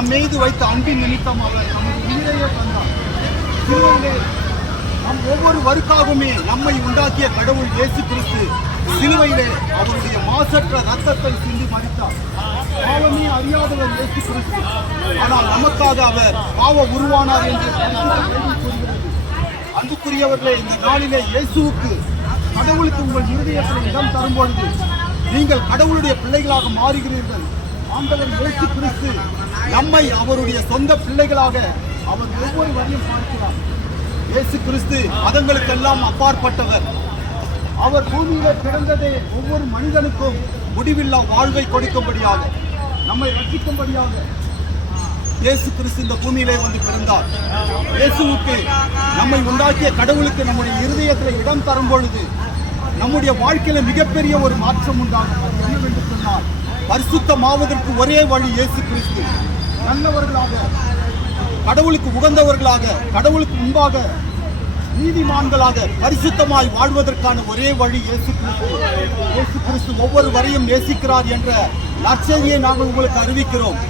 நம் மீது வைத்த அன்பின் நிமித்தம் அவர் நமது உயிரையே தந்தார். சிலுவையிலே நம் ஒவ்வொருவருக்காகவுமே நம்மை உண்டாக்கிய கடவுள் இயேசு கிறிஸ்து சிலுவையிலே அவருடைய மாசற்ற ரத்தத்தை சிந்தி மரித்தார். பாவமே அறியாதவர் இயேசு கிறிஸ்து, ஆனால் நமக்காக அவர் பாவ உருவானார் என்று கூறுகிறது. அன்புக்குரியவர்களே, இந்த நாளிலே இயேசுவுக்கு கடவுளுக்கு உங்கள் இருதயத்தில் இடம் தரும்பொழுது நீங்கள் கடவுளுடைய பிள்ளைகளாக மாறுகிறீர்கள். ஆண்டவர் இயேசு கிறிஸ்து நம்மை அவருடைய சொந்த பிள்ளைகளாக அவர் ஒவ்வொரு வரையும் பார்க்கிறார். இயேசு கிறிஸ்து மதங்களுக்கெல்லாம் அப்பாற்பட்டவர். அவர் பூமியிலே பிறந்ததே ஒவ்வொரு மனிதனுக்கும் முடிவில்லா வாழ்வை கொடுக்கும்படியாக, நம்மை ரட்சிக்கும்படியாக இயேசு கிறிஸ்து இந்த பூமியிலே வந்து பிறந்தார். இயேசுவுக்கு நம்மை உண்டாக்கிய கடவுளுக்கு நம்முடைய இருதயத்தில் இடம் தரும் பொழுது நம்முடைய வாழ்க்கையில மிகப்பெரிய ஒரு மாற்றம் உண்டாகும். அது என்னவென்று சொன்னால், பரிசுத்தமாவதற்கு ஒரே வழி இயேசு கிறிஸ்து. நல்லவர்களாக, கடவுளுக்கு உகந்தவர்களாக, கடவுளுக்கு முன்பாக நீதிமான்களாக பரிசுத்தமாய் வாழ்வதற்கான ஒரே வழி இயேசு கிறிஸ்து. இயேசு கிறிஸ்து ஒவ்வொருவரையும் நேசிக்கிறார் என்ற நற்செய்தியை நாங்கள் உங்களுக்கு அறிவிக்கிறோம்.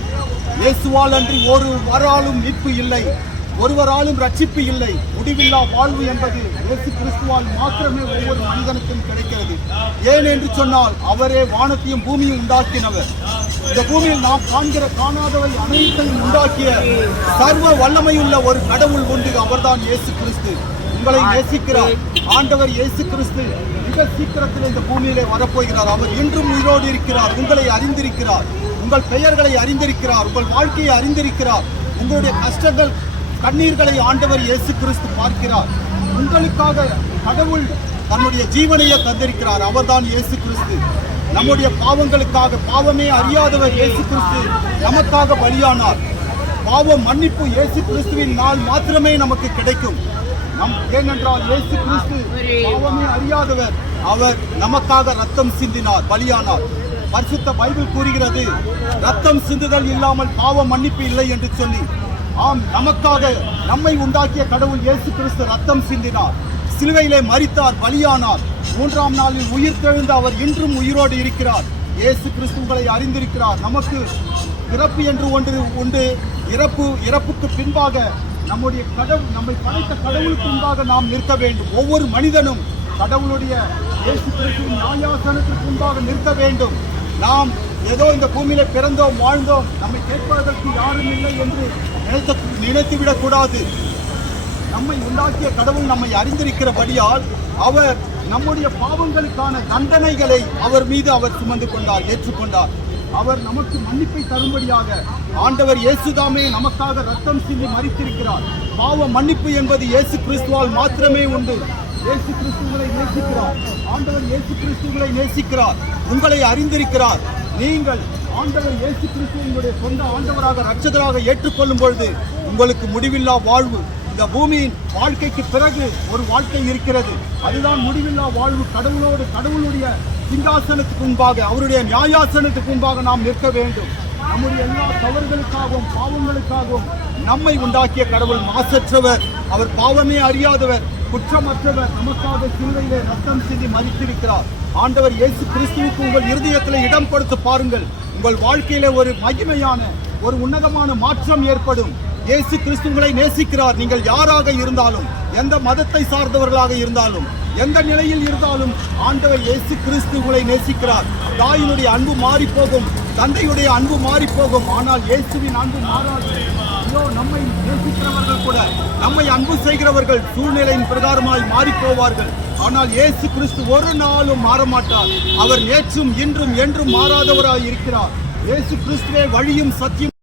இயேசுவால் அன்றி ஒருவராலும் மீட்பு இல்லை, ஒருவராலும் ரட்சிப்பு இல்லை. முடிவில்லா வாழ்வு என்பது இயேசு கிறிஸ்துவால் மாத்திரமே ஒவ்வொரு மனிதனுக்கும் கிடைக்கிறது. ஏன் என்று சொன்னால், அவரே வானத்தையும் பூமியும் உண்டாக்கினவர். இந்த பூமியில் நாம் காணாதவை அனைத்தையும் உண்டாக்கிய சர்வ வல்லமையுள்ள ஒரு கடவுள் உண்டு, அவர்தான் இயேசு கிறிஸ்து. உங்களை நேசிக்கிறார். ஆண்டவர் இயேசு கிறிஸ்து மிக சீக்கிரத்தில் இந்த பூமியிலே வரப்போகிறார். அவர் இன்றும் உயிரோடு இருக்கிறார். உங்களை அறிந்திருக்கிறார், உங்கள் பெயர்களை அறிந்திருக்கிறார், உங்கள் வாழ்க்கையை அறிந்திருக்கிறார். உங்களுடைய கஷ்டங்கள், கண்ணீர்களை ஆண்டவர் இயேசு கிறிஸ்து பார்க்கிறார். உங்களுக்காக கடவுள் தன்னுடைய ஜீவனையை தந்திருக்கிறார். அவர்தான் இயேசு கிறிஸ்து. நம்முடைய பாவங்களுக்காக, பாவமே அறியாதவர் இயேசு கிறிஸ்து நமக்காக பலியானார். பாவ மன்னிப்பு இயேசு கிறிஸ்துவின் நாள் மாத்திரமே நமக்கு கிடைக்கும். ஏனென்றால் இயேசு கிறிஸ்து பாவமே அறியாதவர். அவர் நமக்காக ரத்தம் சிந்தினார், பலியானார். பரிசுத்த பைபிள் கூறுகிறது, ரத்தம் சிந்துதல் இல்லாமல் பாவ மன்னிப்பு இல்லை என்று சொல்லி. ஆம், நமக்காக நம்மை உண்டாக்கிய கடவுள் இயேசு கிறிஸ்து ரத்தம் சிந்தினார், சிலுவையிலே மரித்தார், பலியானார். 3ஆம் நாளில் உயிர் தெழுந்து அவர் இன்றும் உயிரோடு இருக்கிறார். இயேசு கிறிஸ்து உங்களை அறிந்திருக்கிறார். நமக்கு இறப்பு என்று ஒன்று உண்டு. இறப்புக்கு பின்பாக நம்முடைய கடவுள், நம்மை படைத்த கடவுளுக்கு முன்பாக நாம் நிற்க வேண்டும். ஒவ்வொரு மனிதனும் கடவுளுடைய இயேசு கிறிஸ்துவின் நியாயாசனத்திற்கு முன்பாக நிற்க வேண்டும். நாம் ஏதோ இந்த பூமியில பிறந்தோம், வாழ்ந்தோம், நம்மை கேட்பதற்கு யாரும் இல்லை என்று நினைத்துவிடக் கூடாது. நம்மை உண்டாக்கிய கடவுள் நம்மை அறிந்திருக்கிறபடியால் அவர் நம்முடைய பாவங்களுக்கான தண்டனைகளை அவர் மீது அவர் சுமந்து கொண்டார், ஏற்றுக்கொண்டார். அவர் நமக்கு மன்னிப்பை தரும்படியாக ஆண்டவர் இயேசுதாமே நமக்காக ரத்தம் சிந்தி மரித்திருக்கிறார். பாவ மன்னிப்பு என்பது இயேசு கிறிஸ்துவால் மாத்திரமே உண்டு. இயேசு கிறிஸ்துவை நேசிக்கிறார். ஆண்டவர் இயேசு கிறிஸ்துவை நேசிக்கிறார், உங்களை அறிந்திருக்கிறார். நீங்கள் ஆண்டவர் இயேசு கிறிஸ்துவை உங்களுடைய சொந்த ஆண்டவராக, ரட்சகராக ஏற்றுக்கொள்ளும் பொழுது உங்களுக்கு முடிவில்லா வாழ்வு. இந்த பூமியின் வாழ்க்கைக்கு பிறகு ஒரு வாழ்க்கை இருக்கிறது. அதுதான் முடிவில்லா வாழ்வு. கடவுளோடு, கடவுளுடைய சிங்காசனத்துக்கு முன்பாக, அவருடைய நியாயாசனத்துக்கு முன்பாக நாம் நிற்க வேண்டும். நம்முடைய எல்லா தவறுகளுக்காகவும் பாவங்களுக்காகவும் நம்மை உண்டாக்கிய கடவுள் மாசற்றவர். அவர் பாவமே அறியாதவர், குற்றமற்றவர். நமக்காக சிலுவையிலே ரத்தம் சிந்தி மரித்திருக்கிறார். ஆண்டவர் இயேசு கிறிஸ்துவுக்கு உங்கள் இருதயத்தில் இடம் கொடுத்து பாருங்கள். உங்கள் வாழ்க்கையில ஒரு மகிமையான, ஒரு உன்னதமான மாற்றம் ஏற்படும். இயேசு கிறிஸ்து உங்களை நேசிக்கிறார். நீங்கள் யாராக இருந்தாலும், எந்த மதத்தை சார்ந்தவர்களாக இருந்தாலும், எந்த நிலையில் இருந்தாலும் ஆண்டவர் இயேசு கிறிஸ்து உங்களை நேசிக்கிறார். தாயினுடைய அன்பு மாறி போகும், தந்தையுடைய அன்பு மாறி போகும், ஆனால் இயேசுவின் அன்பு மாறாது. நம்மை நேசிக்கிறவர்கள் கூட, நம்மை அன்பு செய்கிறவர்கள் சூழ்நிலையின் பிரகாரமாய் மாறி போவார்கள். ஆனால் இயேசு கிறிஸ்து ஒரு நாளும் மாறமாட்டார். அவர் நேற்றும் இன்றும் என்றும் மாறாதவராய் இருக்கிறார். இயேசு கிறிஸ்துவே வழியும் சத்தியம்.